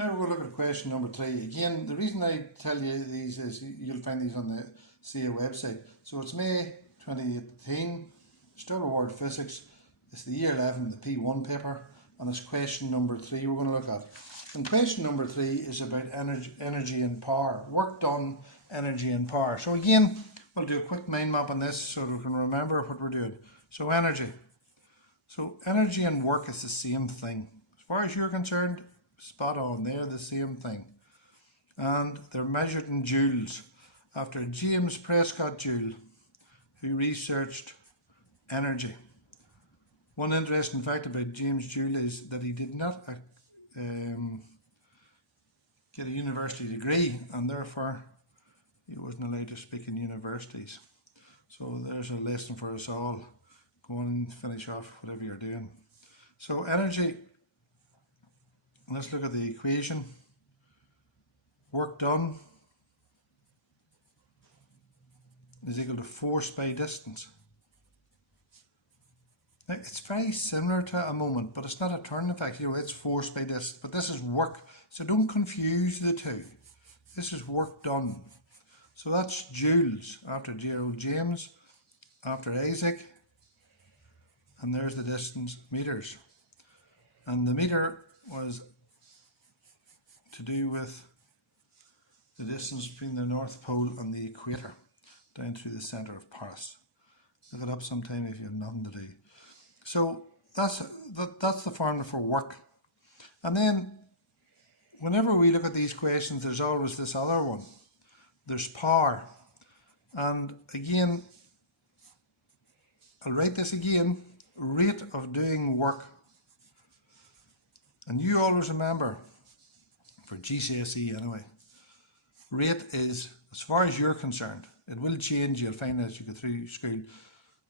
Now we're going to look at question number 3. Again, the reason I tell you these is you'll find these on the CA website. So it's May 2018, Still Reward Physics. It's the year 11, the P1 paper, and it's question number 3 we're going to look at. And question number 3 is about energy and power. Work done, energy and power. So again, we'll do a quick mind map on this so we can remember what we're doing. So energy. So energy and work is the same thing. As far as you're concerned, spot on, they're the same thing. And they're measured in joules after James Prescott Joule, who researched energy. One interesting fact about James Joule is that he did not get a university degree, and therefore he wasn't allowed to speak in universities. So there's a lesson for us all. Go on and finish off whatever you're doing. So energy, let's look at the equation. Work done is equal to force by distance. Now, it's very similar to a moment, but it's not a turn effect. It's force by distance, but this is work. So don't confuse the two. This is work done. So that's joules after Gerald James, after Isaac, and there's the distance, meters. And the meter was to do with the distance between the North Pole and the equator, down through the centre of Paris. Look it up sometime if you have nothing to do. So that's the formula for work. And then whenever we look at these questions, there's always this other one. There's power. And again, I'll write this again, rate of doing work. And you always remember, for GCSE anyway, rate is, as far as you're concerned, it will change. You'll find as you go through school,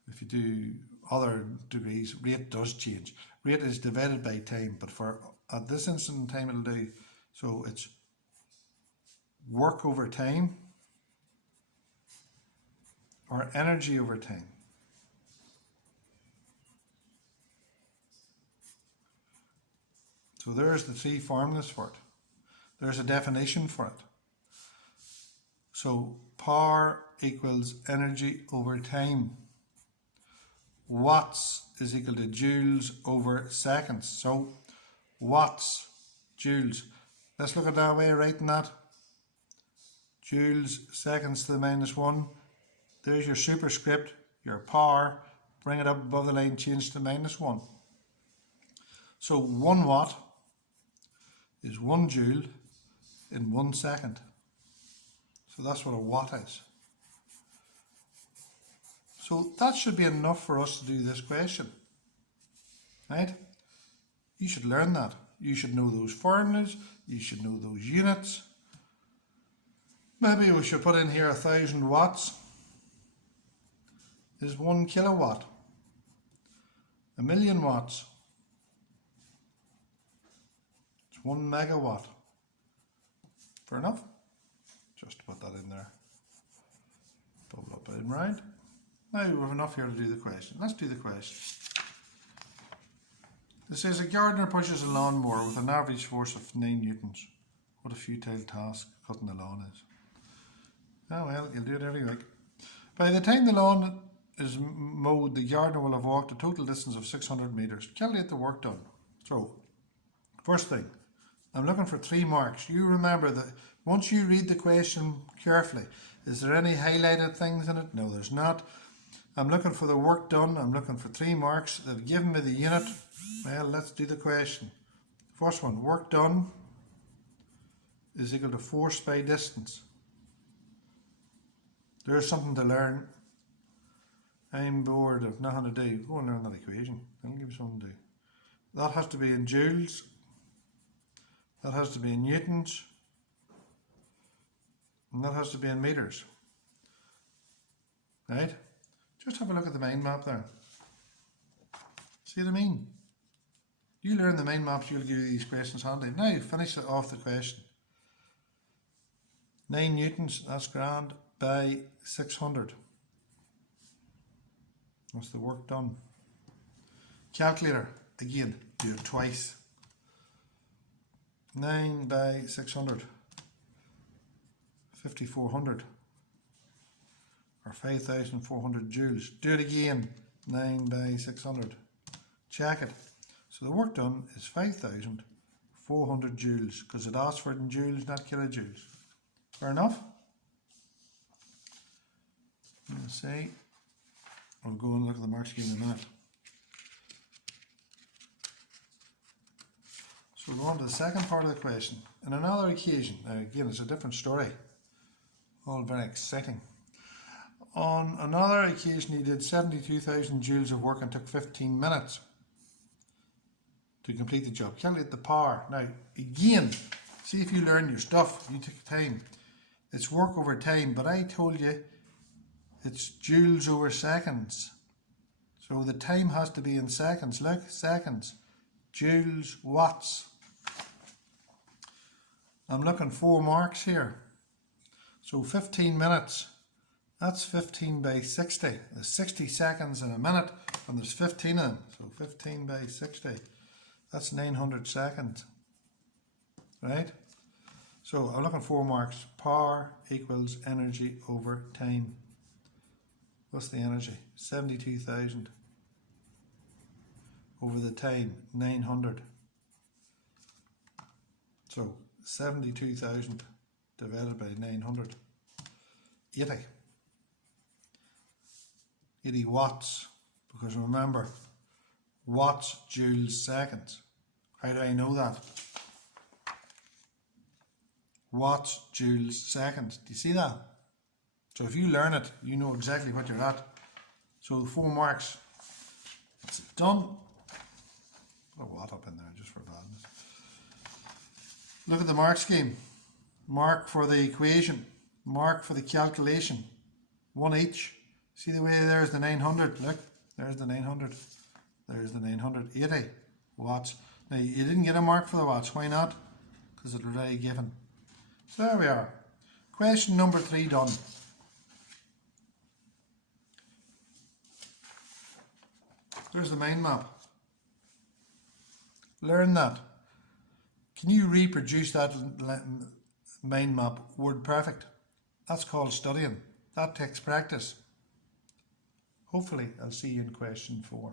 if you do other degrees, rate does change. Rate is divided by time, but for at this instant in time it'll do. So it's work over time or energy over time. So there's the three formulas for it. There's a definition for it. So power equals energy over time. Watts is equal to joules over seconds. So watts, joules. Let's look at that way of writing that. Joules, seconds to the -1. There's your superscript, your power. Bring it up above the line, change to -1. So 1 watt is 1 joule in 1 second. So that's what a watt is. So that should be enough for us to do this question, right? You should learn that. You should know those formulas. You should know those units. Maybe we should put in here 1,000 watts is 1 kilowatt. 1,000,000 watts, it's 1 megawatt. Fair enough? Just put that in there. Double up in round. Now we have enough here to do the question. Let's do the question. It says a gardener pushes a lawnmower with an average force of 9 newtons. What a futile task cutting the lawn is. Oh well, you'll do it every week. By the time the lawn is mowed, the gardener will have walked a total distance of 600 metres. Calculate the work done. So, first thing, I'm looking for 3 marks. You remember that once you read the question carefully, is there any highlighted things in it? No, there's not. I'm looking for the work done. I'm looking for 3 marks. They've given me the unit. Well, let's do the question. First one, work done is equal to force by distance. There's something to learn. I'm bored of nothing to do. Go and learn that equation. That'll give you something to do. That has to be in joules. That has to be in newtons. And that has to be in meters. Right? Just have a look at the mind map there. See what I mean? You learn the mind maps, you'll give you these questions handy. Now, finish off the question. 9 newtons, that's grand, by 600. That's the work done. Calculator, again, do it twice. 9 by 600. 5400. Or 5400 joules. Do it again. 9 by 600. Check it. So the work done is 5400 joules, because it asks for it in joules, not kilojoules. Fair enough? Let's see. I'll go and look at the mark scheme in that. So we'll go on to the second part of the question. On another occasion, now again it's a different story, all very exciting. On another occasion he did 72,000 joules of work and took 15 minutes to complete the job. Calculate the power. Now again, see if you learn your stuff, you take time. It's work over time, but I told you it's joules over seconds. So the time has to be in seconds. Look, seconds. Joules, watts. I'm looking 4 marks here. So 15 minutes. That's 15 by 60. There's 60 seconds in a minute, and there's 15 of them. So 15 by 60. That's 900 seconds. Right? So I'm looking 4 marks. Power equals energy over time. What's the energy? 72,000 over the time, 900. So 72,000 divided by 900. 80 watts, because remember, watts, joules, seconds. How do I know that? Watts, joules, seconds. Do you see that? So if you learn it, you know exactly what you're at. So 4 marks. It's done. Put a watt up in there just for badness. Look at the mark scheme. Mark for the equation. Mark for the calculation. 1 each. See the way there's the 900. Look, there's the 900. There's the 900. 80 watts. Now you didn't get a mark for the watts. Why not? Because it's already given. So there we are. Question number 3 done. There's the mind map. Learn that. Can you reproduce that mind map word perfect? That's called studying. That takes practice. Hopefully I'll see you in question 4.